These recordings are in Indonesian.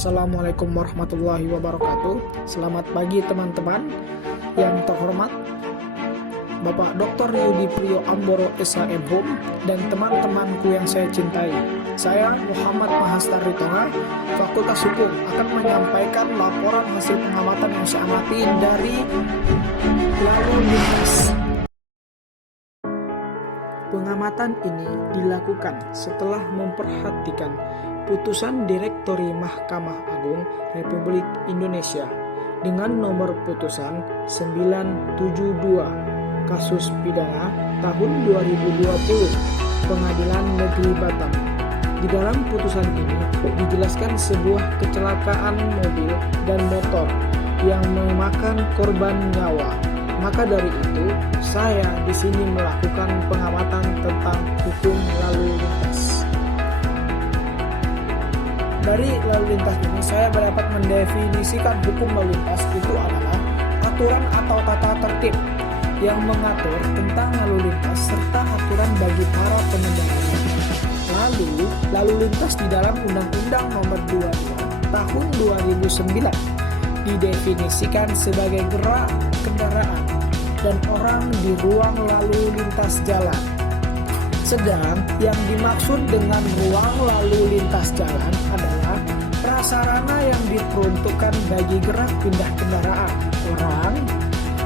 Assalamualaikum warahmatullahi wabarakatuh. Selamat pagi teman-teman yang terhormat, Bapak Dr. Yudi Priyo Amboro SHMHum dan teman-temanku yang saya cintai. Saya Muhammad Mahastari Tonga, Fakultas Hukum, akan menyampaikan laporan hasil pengamatan yang saya amati dari lalu lintas. Pengamatan ini dilakukan setelah memperhatikan putusan Direktori Mahkamah Agung Republik Indonesia dengan nomor putusan 972 kasus pidana tahun 2020 Pengadilan Negeri Batam. Di dalam putusan ini dijelaskan sebuah kecelakaan mobil dan motor yang memakan korban nyawa. Maka dari itu, saya di sini melakukan pengamatan tentang hukum lalu lintas. Dari lalu lintas ini, saya dapat mendefinisikan hukum lalu lintas itu adalah aturan atau tata tertib yang mengatur tentang lalu lintas serta aturan bagi para pengendaranya. Lalu lintas di dalam Undang-Undang Nomor 22 Tahun 2009 didefinisikan sebagai gerak kendaraan dan orang di ruang lalu lintas jalan. Sedang yang dimaksud dengan ruang lalu lintas jalan adalah prasarana yang diperuntukkan bagi gerak pindah kendaraan, orang,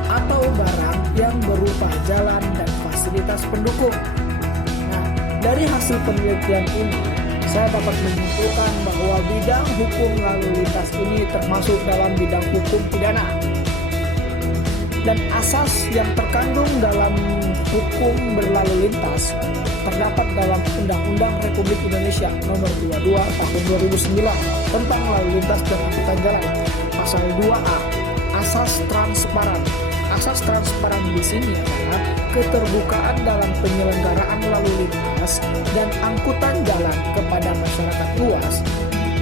atau barang yang berupa jalan dan fasilitas pendukung. Nah, dari hasil penelitian ini, saya dapat menyimpulkan bahwa bidang hukum lalu lintas ini termasuk dalam bidang hukum pidana. Dan asas yang terkandung dalam hukum berlalu lintas terdapat dalam Undang-Undang Republik Indonesia Nomor 22 Tahun 2009 tentang lalu lintas dan angkutan jalan. Pasal 2A, asas transparan. Asas transparan di sini adalah keterbukaan dalam penyelenggaraan lalu lintas dan angkutan jalan kepada masyarakat luas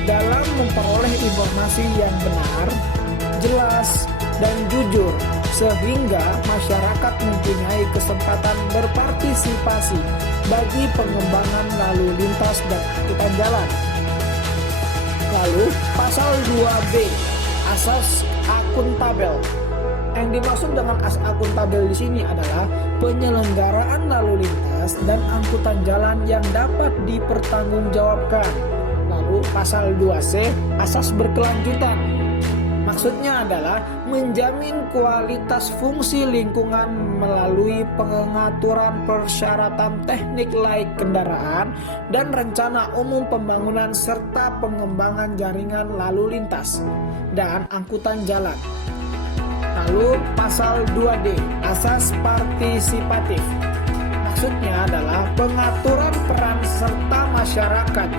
dalam memperoleh informasi yang benar, jelas, dan jujur, sehingga masyarakat mempunyai kesempatan berpartisipasi bagi pengembangan lalu lintas dan angkutan jalan. Lalu, pasal 2B, asas akuntabel. Yang dimaksud dengan asas akuntabel di sini adalah penyelenggaraan lalu lintas dan angkutan jalan yang dapat dipertanggungjawabkan. Lalu, pasal 2C, asas berkelanjutan. Maksudnya adalah menjamin kualitas fungsi lingkungan melalui pengaturan persyaratan teknik laik kendaraan dan rencana umum pembangunan serta pengembangan jaringan lalu lintas dan angkutan jalan. Lalu pasal 2D, asas partisipatif. Maksudnya adalah pengaturan peran serta masyarakat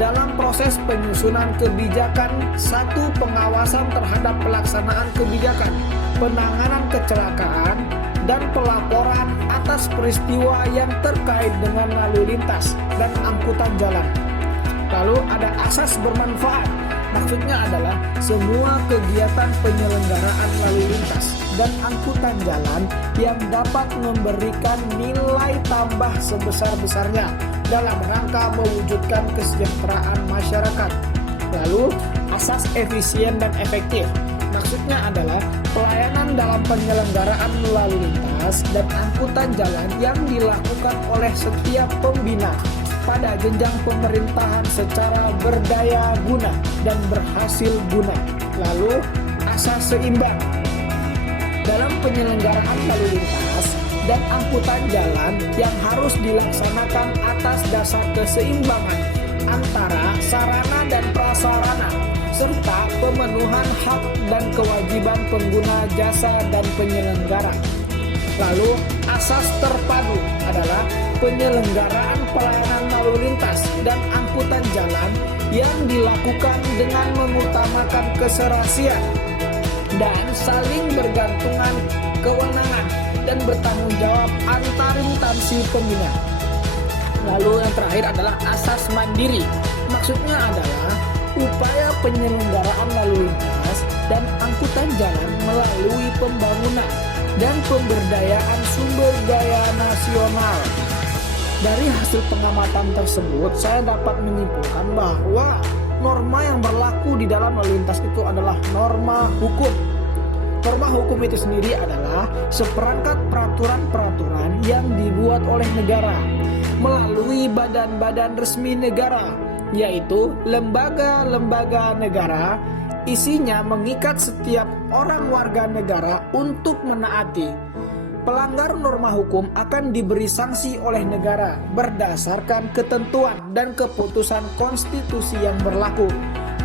dalam proses penyusunan kebijakan, satu pengawasan terhadap pelaksanaan kebijakan, penanganan kecelakaan, dan pelaporan atas peristiwa yang terkait dengan lalu lintas dan angkutan jalan. Lalu ada asas bermanfaat. Maksudnya adalah semua kegiatan penyelenggaraan lalu lintas dan angkutan jalan yang dapat memberikan nilai tambah sebesar-besarnya dalam rangka mewujudkan kesejahteraan masyarakat. Lalu, asas efisien dan efektif. Maksudnya adalah pelayanan dalam penyelenggaraan lalu lintas dan angkutan jalan yang dilakukan oleh setiap pembina pada jenjang pemerintahan secara berdaya guna dan berhasil guna. Lalu, asas seimbang. Dalam penyelenggaraan lalu lintas dan angkutan jalan yang harus dilaksanakan atas dasar keseimbangan antara sarana dan prasarana serta pemenuhan hak dan kewajiban pengguna jasa dan penyelenggara. Lalu, asas terpadu adalah penyelenggaraan pelayanan lalu lintas dan angkutan jalan yang dilakukan dengan mengutamakan keserasian dan saling bergantungan kewenangan dan bertanggung jawab antar instansi pembina. Lalu yang terakhir adalah asas mandiri. Maksudnya adalah upaya penyelenggaraan lalu lintas dan angkutan jalan melalui pembangunan dan pemberdayaan sumber daya nasional. Dari hasil pengamatan tersebut, saya dapat menyimpulkan bahwa norma yang berlaku di dalam lalu lintas itu adalah norma hukum. Norma hukum itu sendiri adalah seperangkat peraturan-peraturan yang dibuat oleh negara melalui badan-badan resmi negara, yaitu lembaga-lembaga negara. Isinya mengikat setiap orang warga negara untuk menaati. Pelanggar norma hukum akan diberi sanksi oleh negara berdasarkan ketentuan dan keputusan konstitusi yang berlaku.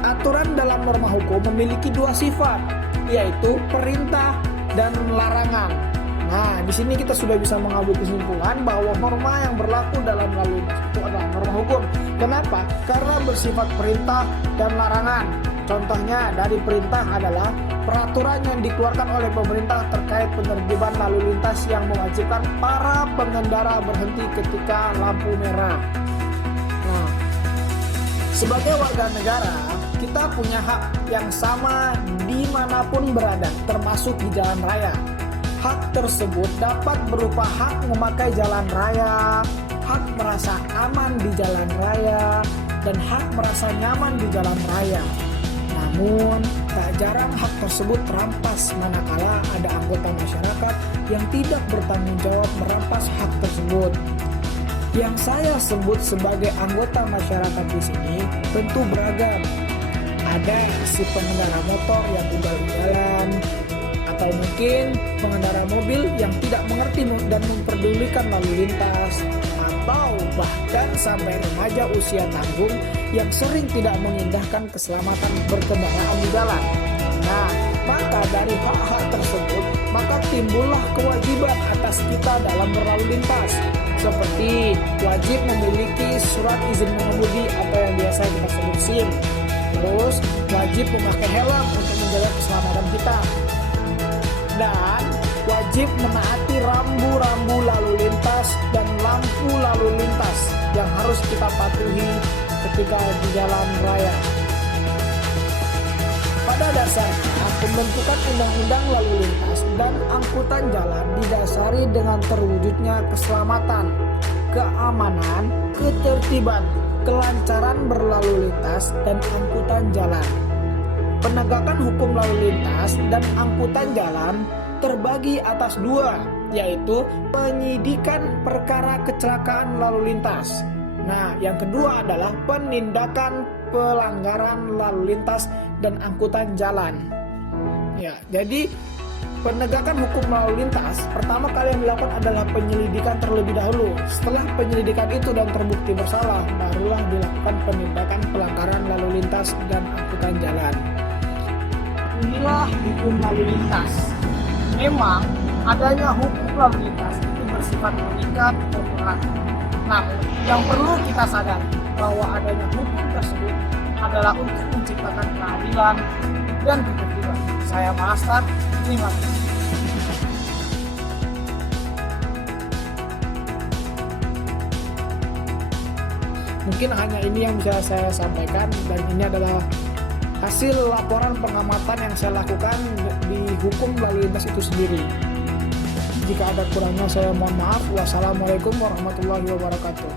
Aturan dalam norma hukum memiliki dua sifat, yaitu perintah dan larangan. Nah, di sini kita sudah bisa mengambil kesimpulan bahwa norma yang berlaku dalam lalu lintas itu adalah norma hukum. Kenapa? Karena bersifat perintah dan larangan. Contohnya dari perintah adalah peraturan yang dikeluarkan oleh pemerintah terkait penertiban lalu lintas yang mewajibkan para pengendara berhenti ketika lampu merah. Nah, sebagai warga negara, kita punya hak yang sama dimanapun berada, termasuk di jalan raya. Hak tersebut dapat berupa hak memakai jalan raya, hak merasa aman di jalan raya, dan hak merasa nyaman di jalan raya. Namun, tak jarang hak tersebut terampas manakala ada anggota masyarakat yang tidak bertanggung jawab merampas hak tersebut. Yang saya sebut sebagai anggota masyarakat di sini tentu beragam. Ada si pengendara motor yang ugal-ugalan, atau mungkin pengendara mobil yang tidak mengerti dan memperdulikan lalu lintas, atau bahkan sampai remaja usia tanggung yang sering tidak mengindahkan keselamatan berkendaraan di jalan. Nah, maka dari hak-hak tersebut, maka timbullah kewajiban atas kita dalam berlalu lintas, seperti wajib memiliki surat izin mengemudi atau yang biasa kita sebut SIM. Terus wajib memakai helm untuk menjaga keselamatan kita, dan wajib menaati rambu-rambu lalu lintas dan lampu lalu lintas yang harus kita patuhi ketika di jalan raya. Pada dasarnya, pembentukan undang-undang lalu lintas dan angkutan jalan didasari dengan terwujudnya keselamatan, keamanan, ketertiban, kelancaran berlalu lintas dan angkutan jalan. Penegakan hukum lalu lintas dan angkutan jalan terbagi atas dua, yaitu penyidikan perkara kecelakaan lalu lintas. Nah, yang kedua adalah penindakan pelanggaran lalu lintas dan angkutan jalan. Ya, jadi penegakan hukum lalu lintas pertama kali yang dilakukan adalah penyelidikan terlebih dahulu. Setelah penyelidikan itu dan terbukti bersalah, barulah dilakukan penindakan pelanggaran lalu lintas dan angkutan jalan. Inilah hukum lalu lintas. Memang adanya hukum lalu lintas itu bersifat mengikat dan berlaku. Namun, yang perlu kita sadari bahwa adanya hukum tersebut adalah untuk menciptakan keadilan dan ketertiban. Saya Master, terima kasih. Mungkin hanya ini yang bisa saya sampaikan, dan ini adalah hasil laporan pengamatan yang saya lakukan di hukum lalu lintas itu sendiri. Jika ada kurangnya saya mohon maaf. Wassalamualaikum warahmatullahi wabarakatuh.